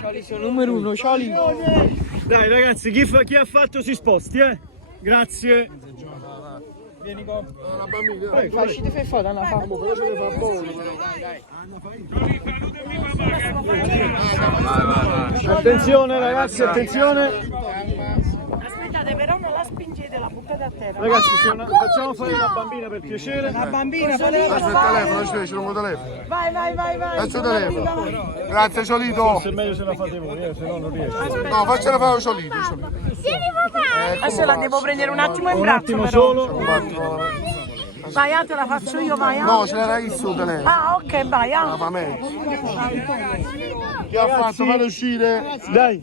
Cioli sono numero uno, Cioli. Dai ragazzi, chi ha fatto si sposti, Grazie. Vieni con la bambina. Facci te fai foto, Anna, fa. Attenzione ragazzi, attenzione. Aspettate, però non la spingete, la buttate a terra. Ragazzi, facciamo fare la bambina per piacere. La bambina, Lascia il telefono, c'è il nuovo telefono. Vai. Lascia il telefono. Grazie Ciolito. Se meglio se la fate voi, se no non riesco. No, faccela fare Ciolito. Vieni papà! Adesso la devo prendere un attimo in Un braccio attimo però. solo. Vai, te la faccio io, vai. No, ce l'era il suo telefono. Ah, ok, vai. La fa me. Chi ha fatto? Fate uscire. Dai.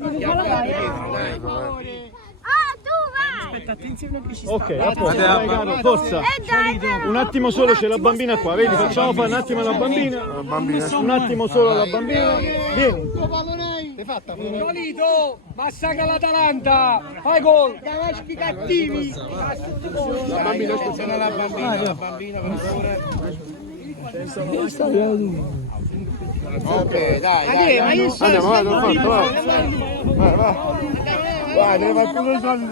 Attenzione che ci sta. Ok, a posto, dai caro, forza. Un attimo solo c'è la bambina qua, vedi? Facciamo fare un attimo alla bambina. Un attimo solo alla bambina. Vieni. Ciolito, massacra l'Atalanta. Fai gol. Cavaschi cattivi. La bambina, aspetta la bambina. Ok, dai. Andiamo, vai, l'ho fatto, vai. Vai, deve fare più soldi.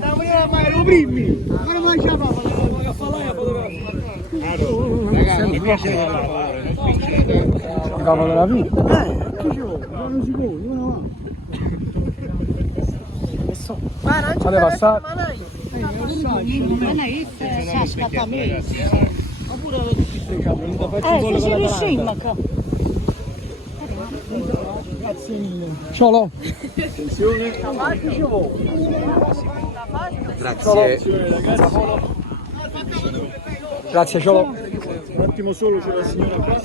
Andiamo primi. Ma non c'è papà. Ragazzi, mi piace Capo della vita. Non si può, non va. Fate passare. Se riusciamo, Ciao. Grazie. Grazie, ciao. Un attimo solo c'è la signora qua.